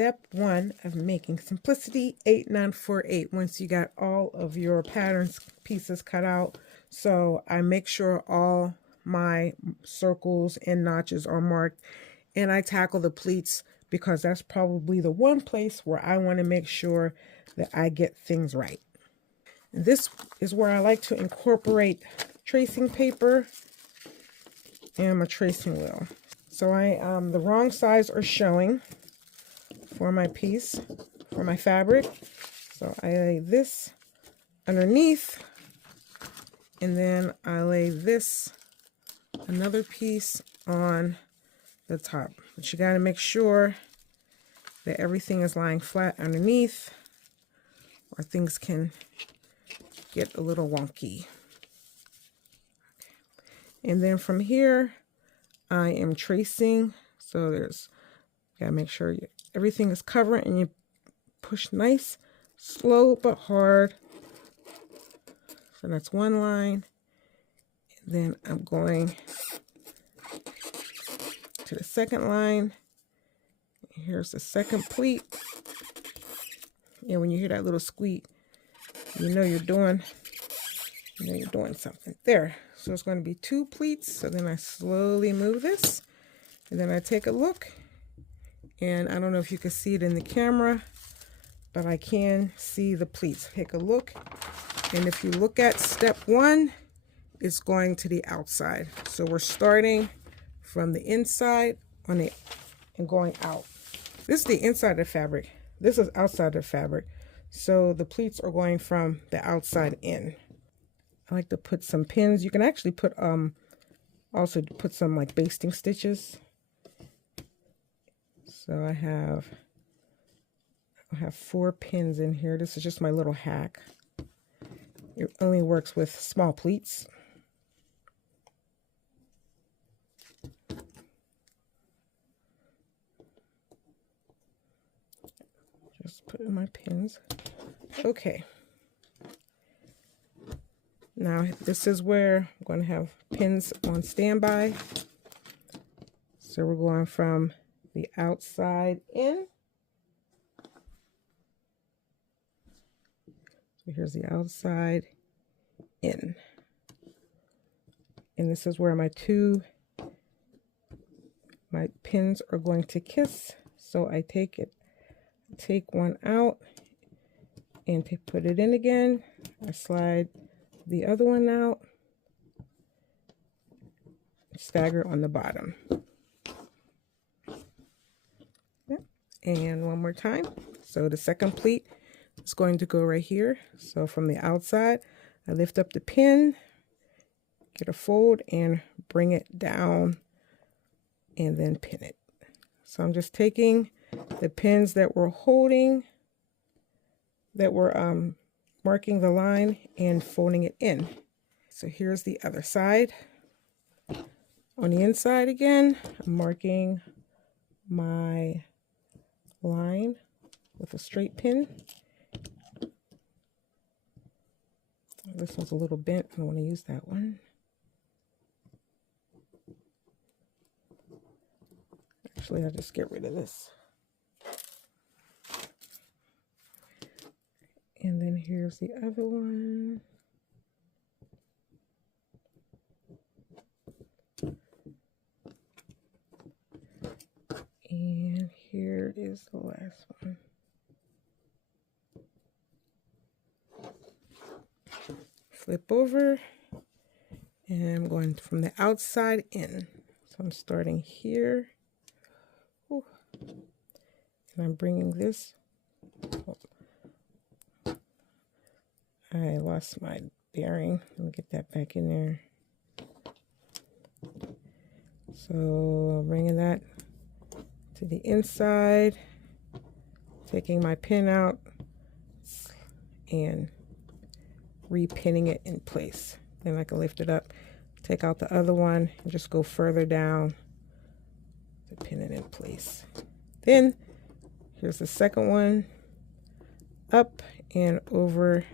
step one of making Simplicity 8948. Once you got all of your patterns pieces cut out, so I make sure all my circles and notches are marked, and I tackle the pleats because that's probably the one place where I want to make sure that I get things right. And this is where I like to incorporate tracing paper and my tracing wheel. So the wrong sides are showing for my piece, for my fabric. So I lay this underneath, and then I lay this, another piece on the top. But you got to make sure that everything is lying flat underneath, or things can get a little wonky. And then from here, I am tracing. So gotta make sure everything is covered, and you push nice, slow but hard. So that's one line. And then I'm going to the second line. Here's the second pleat. And when you hear that little squeak, you know you're doing something there. So it's going to be 2 pleats. So then I slowly move this, and then I take a look, and I don't know if you can see it in the camera, but I can see the pleats. Take a look, and if you look at step 1, it's going to the outside. So we're starting from the inside and going out. This is the inside of the fabric. This is outside of the fabric. So the pleats are going from the outside in. I like to put some pins. You can actually put also put some like basting stitches. So I have 4 pins in here. This is just my little hack. It only works with small pleats. Just put in my pins. Okay. Now this is where I'm going to have pins on standby. So we're going from the outside in. So here's the outside in. And this is where my pins are going to kiss. So I take one out and put it in again. I slide the other one out, stagger on the bottom. And one more time. So the second pleat is going to go right here. So from the outside, I lift up the pin, get a fold, and bring it down, and then pin it. So I'm just taking the pins that we're holding, that were marking the line, and folding it in. So here's the other side. On the inside again, I'm marking my line with a straight pin. This one's a little bent. I don't want to use that one. Actually, I'll just get rid of this. And then here's the other one. And here is the last one. Flip over, and I'm going from the outside in. So I'm starting here. Ooh. And I'm bringing this. Oh. I lost my bearing. Let me get that back in there. So bringing that to the inside, taking my pin out and repinning it in place. Then I can lift it up, take out the other one, and just go further down to pin it in place. Then here's the second one, up and over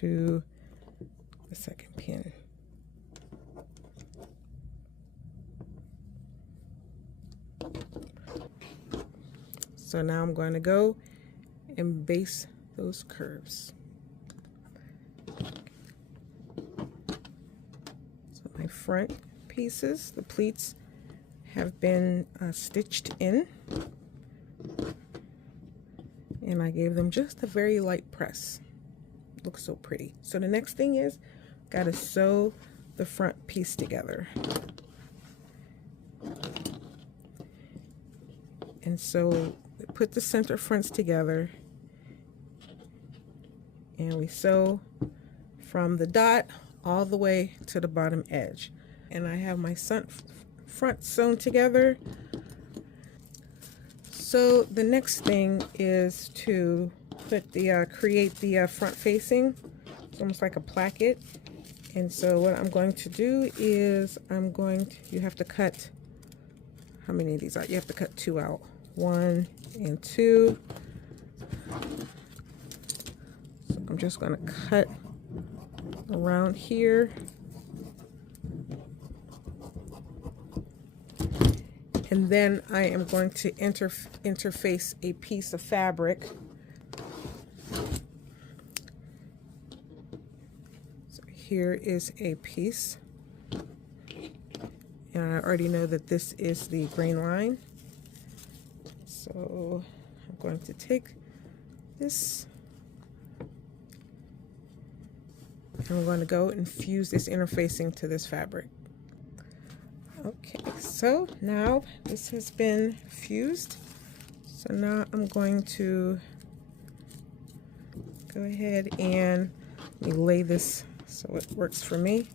to the second pin. So now I'm going to go and base those curves. So my front pieces, the pleats, have been stitched in, and I gave them just a very light press. Looks so pretty. So the next thing is, got to sew the front piece together. And so we put the center fronts together, and we sew from the dot all the way to the bottom edge. And I have my front sewn together. So the next thing is to put the create the front facing. It's almost like a placket. And so what I'm going to do is you have to cut, how many of these out? You have to cut 2 out. 1 and 2. So I'm just going to cut around here. And then I am going to interface a piece of fabric. So here is a piece. And I already know that this is the grain line. So I'm going to take this, and I'm going to go and fuse this interfacing to this fabric. Okay, so now this has been fused. So now I'm going to go ahead and lay this so it works for me.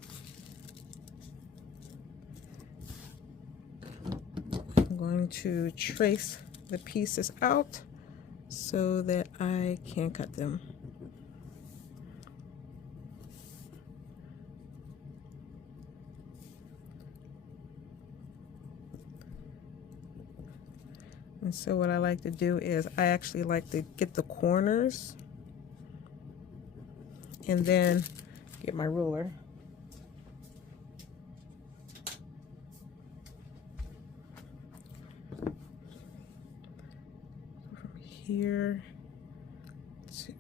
I'm going to trace the pieces out so that I can cut them. And so what I like to do is I actually like to get the corners and then get my ruler. From here to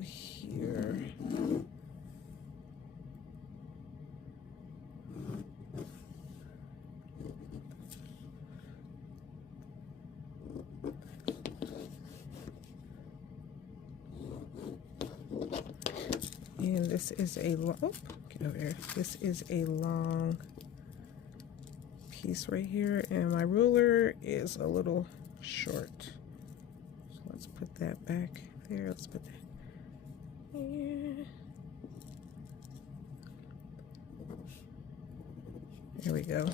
here. And this is a long, oh, get over there. This is a long piece right here, and my ruler is a little short. So let's put that back there. Let's put that here. There we go.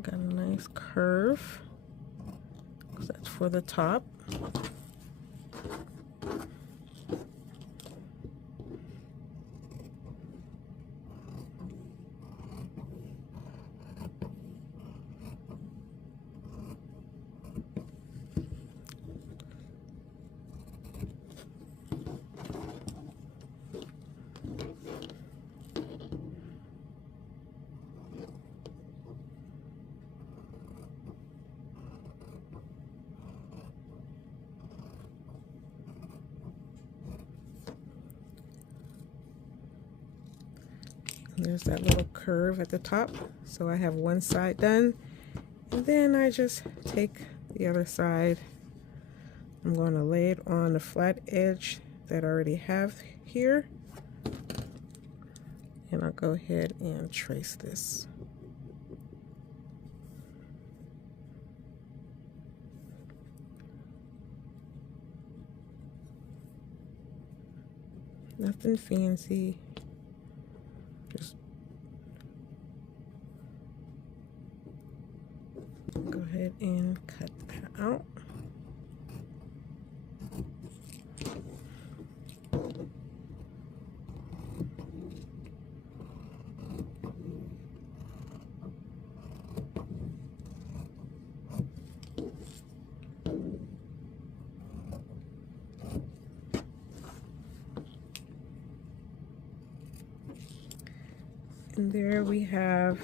Got a nice curve, because that's for the top. There's that little curve at the top. So I have one side done, and then I just take the other side. I'm going to lay it on the flat edge that I already have here, and I'll go ahead and trace this. Nothing fancy. Just go ahead and cut that out. And there we have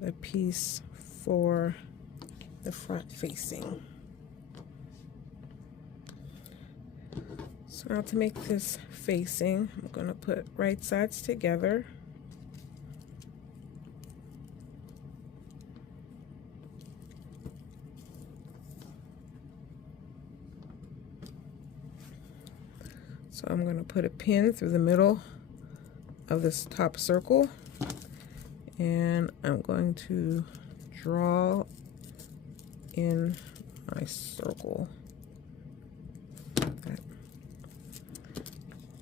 the piece for the front facing. So now to make this facing, I'm going to put right sides together. So I'm going to put a pin through the middle of this top circle, and I'm going to draw in my circle. Like that.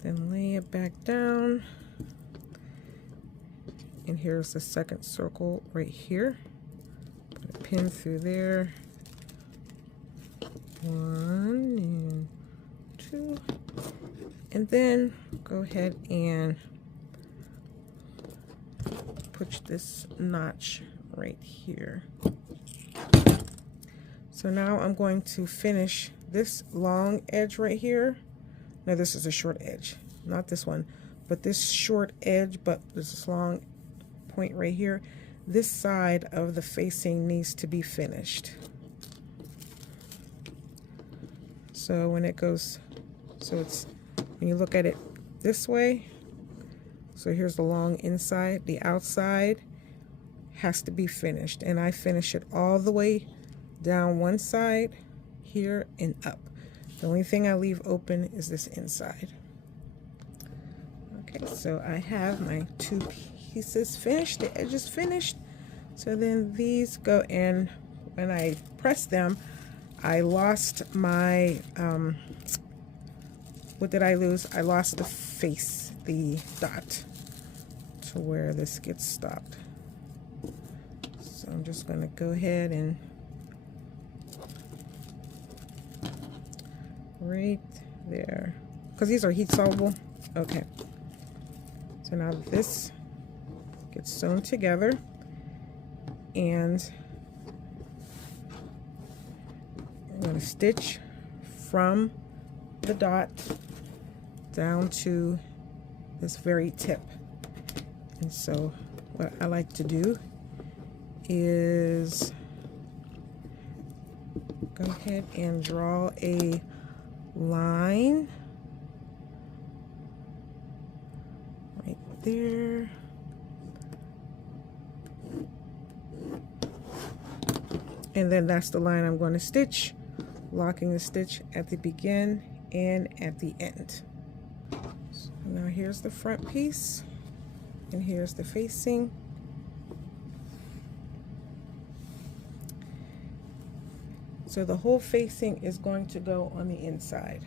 Then lay it back down, and here's the second circle right here. Put a pin through there. 1 and 2. And then go ahead and put this notch right here. So now I'm going to finish this long edge right here. Now this is a short edge, not this one, but this short edge, but this long point right here. This side of the facing needs to be finished. So when it goes, so it's, when you look at it this way, so here's the long inside, the outside has to be finished, and I finish it all the way down one side here and up. The only thing I leave open is this inside. Okay, so I have my 2 pieces finished, the edges finished. So then these go in. When I press them, I lost my what did I lose? I lost the face, the dot, to where this gets stopped. So I'm just going to go ahead and right there, because these are heat soluble. Okay, so now this gets sewn together, and I'm going to stitch from the dot down to this very tip. And so what I like to do is go ahead and draw a line right there. And then that's the line I'm going to stitch, locking the stitch at the begin and at the end. So now here's the front piece, and here's the facing. So the whole facing is going to go on the inside.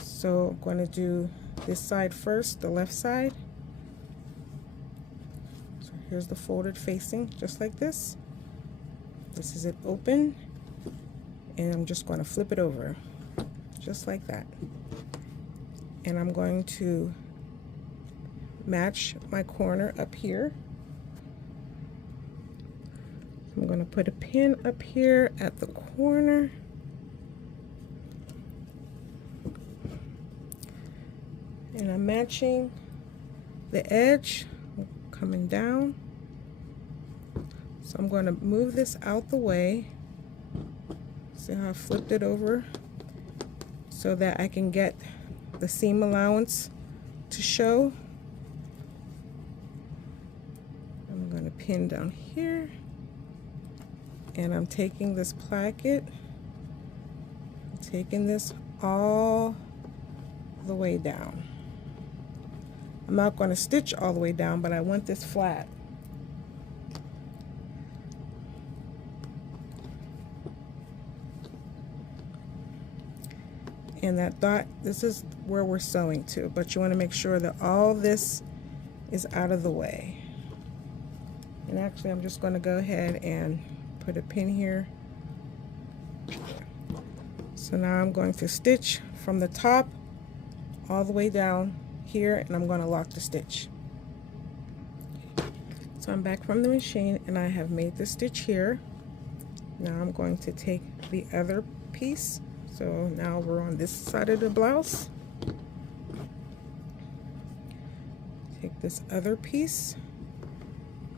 So I'm going to do this side first, the left side. So here's the folded facing, just like this. This is it open, and I'm just going to flip it over, just like that. And I'm going to match my corner up here. I'm going to put a pin up here at the corner. And I'm matching the edge coming down. So I'm going to move this out the way. See how I flipped it over so that I can get the seam allowance to show. I'm going to pin down here, and I'm taking this placket, I'm taking this all the way down. I'm not going to stitch all the way down, but I want this flat. And that dot, this is where we're sewing to, but you want to make sure that all this is out of the way. And actually, I'm just going to go ahead and put a pin here. So now I'm going to stitch from the top all the way down here, and I'm going to lock the stitch. So I'm back from the machine, and I have made the stitch here. Now I'm going to take the other piece. So now we're on this side of the blouse. Take this other piece,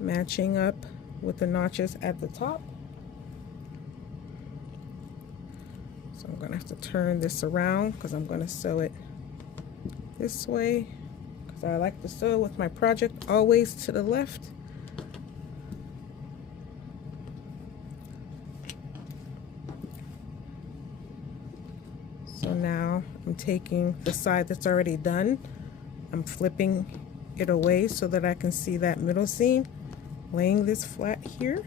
matching up with the notches at the top. So I'm going to have to turn this around because I'm going to sew it this way, because I like to sew with my project always to the left. So now I'm taking the side that's already done, I'm flipping it away so that I can see that middle seam, laying this flat here.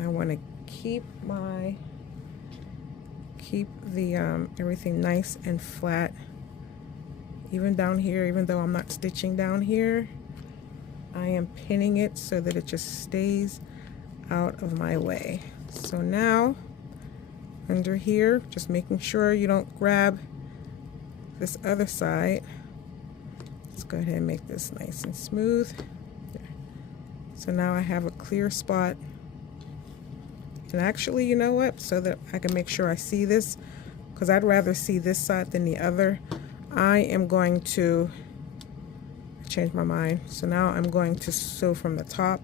I want to keep the everything nice and flat, even down here. Even though I'm not stitching down here, I am pinning it so that it just stays out of my way. So now under here, just making sure you don't grab this other side. Let's go ahead and make this nice and smooth. There. So now I have a clear spot. And actually, you know what, so that I can make sure I see this, because I'd rather see this side than the other, I am going to change my mind. So now I'm going to sew from the top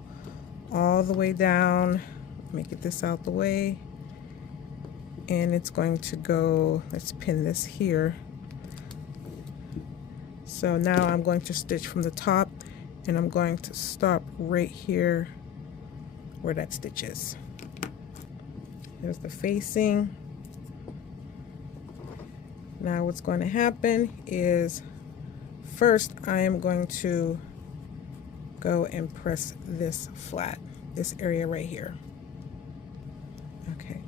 all the way down, make it this out the way, and it's going to go, let's pin this here. So now I'm going to stitch from the top, and I'm going to stop right here where that stitch is. There's the facing. Now what's going to happen is, first I am going to go and press this flat, this area right here. Okay.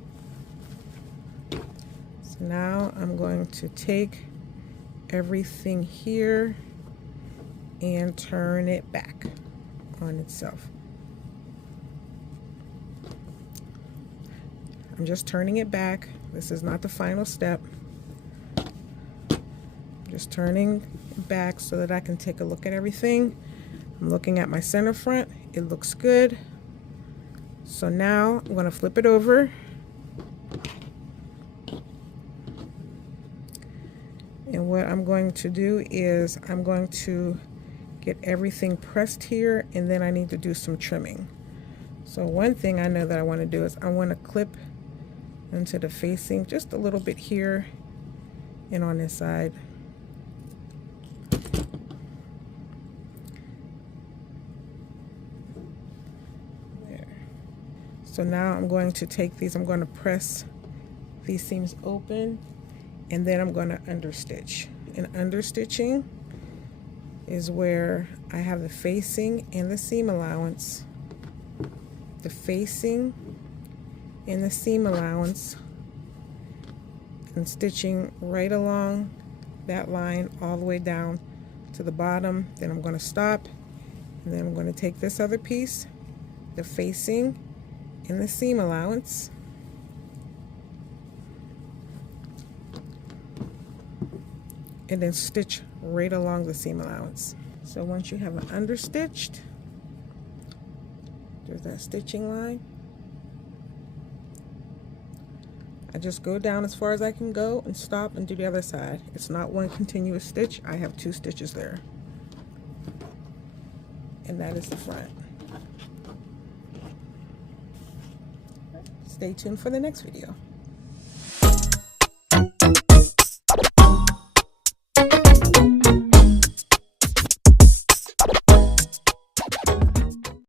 So now I'm going to take everything here and turn it back on itself. I'm just turning it back. This is not the final step. Just turning it back so that I can take a look at everything. I'm looking at my center front. It looks good. So now I'm going to flip it over. And what I'm going to do is I'm going to get everything pressed here, and then I need to do some trimming. So one thing I know that I want to do is I want to clip into the facing just a little bit here and on this side. There. So now I'm going to take these, I'm going to press these seams open, and then I'm going to understitch. And understitching is where I have the facing and the seam allowance. The facing and the seam allowance, and stitching right along that line all the way down to the bottom. Then I'm going to stop, and then I'm going to take this other piece, the facing and the seam allowance, and then stitch right along the seam allowance. So once you have it understitched, there's that stitching line. I just go down as far as I can go and stop and do the other side. It's not one continuous stitch. I have 2 stitches there. And that is the front. Stay tuned for the next video.